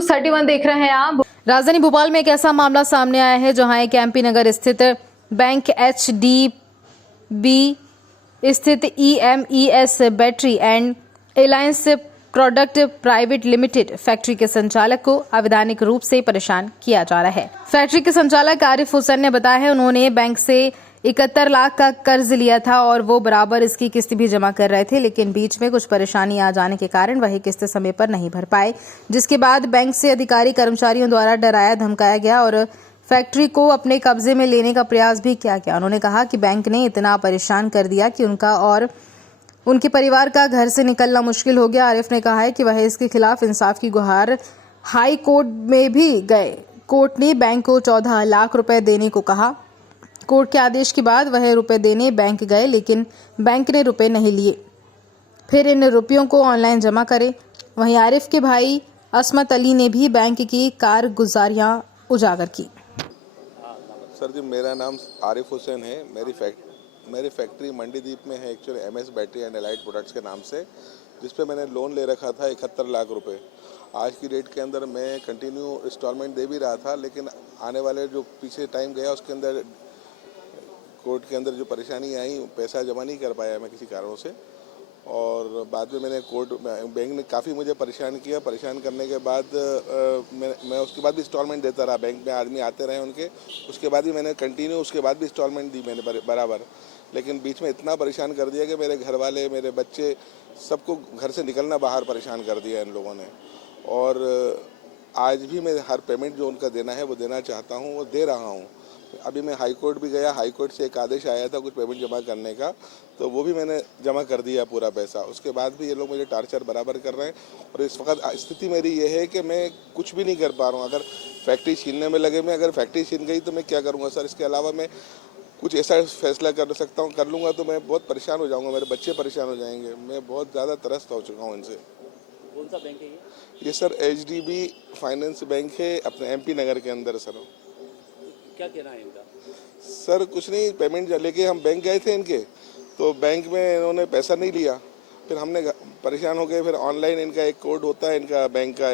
News 31 देख रहे हैं आप। राजधानी भोपाल में एक ऐसा मामला सामने आया है जहां एक एमपी नगर स्थित बैंक एचडीबी स्थित EMES battery and alliance product private limited factory के संचालक को अवैधानिक रूप से परेशान किया जा रहा है। फैक्ट्री के संचालक आरिफ हुसैन ने बताया है उन्होंने बैंक से 71 लाख का कर्ज लिया था और वो बराबर इसकी किस्त भी जमा कर रहे थे, लेकिन बीच में कुछ परेशानी आ जाने के कारण वही किस्त समय पर नहीं भर पाए, जिसके बाद बैंक से अधिकारी कर्मचारियों द्वारा डराया धमकाया गया और फैक्ट्री को अपने कब्जे में लेने का प्रयास भी किया गया। उन्होंने कहा कि बैंक ने इतना परेशान कर दिया कि उनका और उनके परिवार का घर से निकलना मुश्किल हो गया। आरिफ ने कहा है कि वह इसके खिलाफ इंसाफ की गुहार हाई कोर्ट में भी गए। कोर्ट ने बैंक को 14 लाख रुपए देने को कहा। कोर्ट के आदेश के बाद वह रुपए देने बैंक गए, लेकिन बैंक ने रुपए नहीं लिए। फिर इन रुपयों को ऑनलाइन जमा करें। वहीं आरिफ के भाई असमत अली ने भी बैंक की कारगुजारियां उजागर की। सर जी, मेरा नाम आरिफ हुसैन है। मेरी फैक्ट्री मंडीदीप में है actually, MS battery and allied products के नाम से, जिस पे मैंने लोन ले रखा था 71 लाख रुपए। आज की डेट के अंदर मैं कंटिन्यू इंस्टॉलमेंट दे भी रहा था, लेकिन आने वाले जो पीछे टाइम गया उसके अंदर कोर्ट के अंदर जो परेशानी आई, पैसा जमा नहीं कर पाया मैं किसी कारणों से। और बाद में मैंने बैंक ने काफ़ी मुझे परेशान किया। परेशान करने के बाद मैं उसके बाद भी इंस्टॉलमेंट देता रहा। बैंक में आदमी आते रहे उनके, उसके बाद भी मैंने कंटिन्यू उसके बाद भी इंस्टॉलमेंट दी मैंने बराबर। लेकिन बीच में इतना परेशान कर दिया कि मेरे घर वाले, मेरे बच्चे, सबको घर से निकलना बाहर परेशान कर दिया इन लोगों ने। और आज भी मैं हर पेमेंट जो उनका देना है वो देना चाहता हूँ, वो दे रहा हूँ। अभी मैं हाई कोर्ट भी गया, हाई कोर्ट से एक आदेश आया था कुछ पेमेंट जमा करने का, तो वो भी मैंने जमा कर दिया पूरा पैसा। उसके बाद भी ये लोग मुझे टार्चर बराबर कर रहे हैं। और इस वक्त स्थिति मेरी ये है कि मैं कुछ भी नहीं कर पा रहा हूँ। अगर फैक्ट्री छीनने में लगे, मैं अगर फैक्ट्री छीन गई तो मैं क्या करूँगा सर? इसके अलावा मैं कुछ ऐसा फैसला कर सकता हूँ, कर लूँगा तो मैं बहुत परेशान हो जाऊँगा, मेरे बच्चे परेशान हो जाएंगे। मैं बहुत ज़्यादा त्रस्त हो चुका हूँ इनसे। कौन सा बैंक है ये सर एचडीबी फाइनेंस बैंक है अपने एमपी नगर के अंदर। सर क्या कहना है इनका? सर कुछ नहीं, पेमेंट लेके हम बैंक गए थे इनके, तो बैंक में इन्होंने पैसा नहीं लिया। फिर हमने परेशान हो गए। फिर ऑनलाइन इनका एक कोड होता है इनका बैंक का,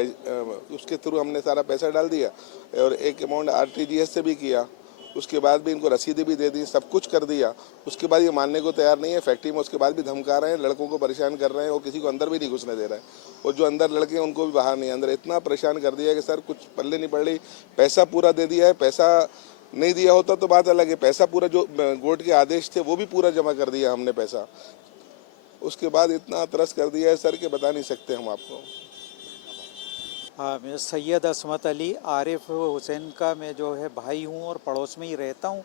उसके थ्रू हमने सारा पैसा डाल दिया और एक अमाउंट आरटीजीएस से भी किया। उसके बाद भी इनको रसीदें भी दे दी, सब कुछ कर दिया। उसके बाद ये मानने को तैयार नहीं है फैक्ट्री में। उसके बाद भी धमका रहे हैं, लड़कों को परेशान कर रहे हैं और किसी को अंदर भी नहीं घुसने दे रहे हैं। और जो अंदर लड़के हैं उनको भी बाहर नहीं, अंदर। इतना परेशान कर दिया है कि सर कुछ पल्ले नहीं पड़ रही। पैसा पूरा दे दिया है, पैसा नहीं दिया होता तो बात अलग है। पैसा पूरा जो कोर्ट के आदेश थे वो भी पूरा जमा कर दिया हमने पैसा। उसके बाद इतना तरस कर दिया है सर कि बता नहीं सकते हम आपको। हाँ, मैं सैयद असमत अली आरिफ हुसैन का मैं जो है भाई हूँ और पड़ोस में ही रहता हूँ।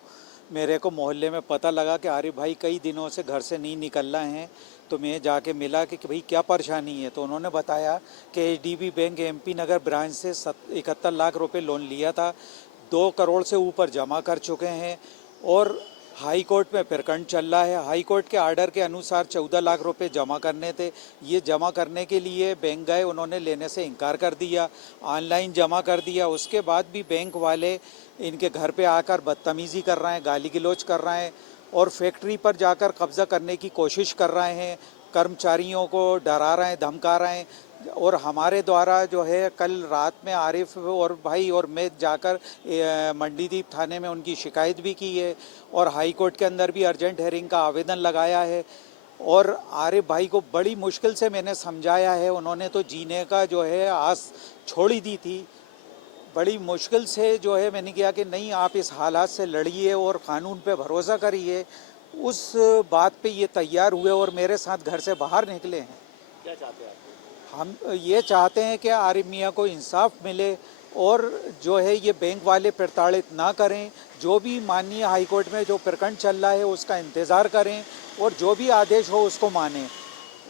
मेरे को मोहल्ले में पता लगा कि आरिफ भाई कई दिनों से घर से नहीं निकल रहे हैं, तो मैं जाके मिला कि भाई क्या परेशानी है। तो उन्होंने बताया कि एचडीबी बैंक एमपी नगर ब्रांच से 71 लाख रुपए लोन लिया था, 2 करोड़ से ऊपर जमा कर चुके हैं और हाई कोर्ट में प्रकरण चल रहा है। हाई कोर्ट के आर्डर के अनुसार 14 लाख रुपए जमा करने थे। ये जमा करने के लिए बैंक गए, उन्होंने लेने से इनकार कर दिया, ऑनलाइन जमा कर दिया। उसके बाद भी बैंक वाले इनके घर पे आकर बदतमीज़ी कर रहे हैं, गाली गलौज कर रहे हैं और फैक्ट्री पर जाकर कब्जा करने की कोशिश कर रहे हैं। कर्मचारियों को डरा रहे हैं, धमका रहे हैं। और हमारे द्वारा जो है कल रात में आरिफ और भाई और मैं जाकर मंडीदीप थाने में उनकी शिकायत भी की है और हाई कोर्ट के अंदर भी अर्जेंट हेयरिंग का आवेदन लगाया है। और आरिफ भाई को बड़ी मुश्किल से मैंने समझाया है, उन्होंने तो जीने का जो है आस छोड़ ही दी थी। बड़ी मुश्किल से जो है मैंने किया कि नहीं, आप इस हालात से लड़िए और क़ानून पे भरोसा करिए। उस बात पे ये तैयार हुए और मेरे साथ घर से बाहर निकले हैं। क्या चाहते हैं आप? हम ये चाहते हैं कि आरिफ मियाँ को इंसाफ मिले और जो है ये बैंक वाले प्रताड़ित ना करें। जो भी माननीय हाई कोर्ट में जो प्रकरण चल रहा है उसका इंतज़ार करें और जो भी आदेश हो उसको मानें।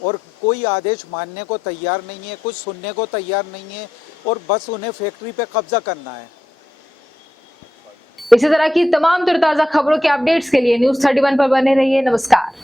और कोई आदेश मानने को तैयार नहीं है, कुछ सुनने को तैयार नहीं है और बस उन्हें फैक्ट्री पे कब्जा करना है। इसी तरह की तमाम ताज़ा खबरों के अपडेट्स के लिए न्यूज़ 31 पर बने रहिए। नमस्कार।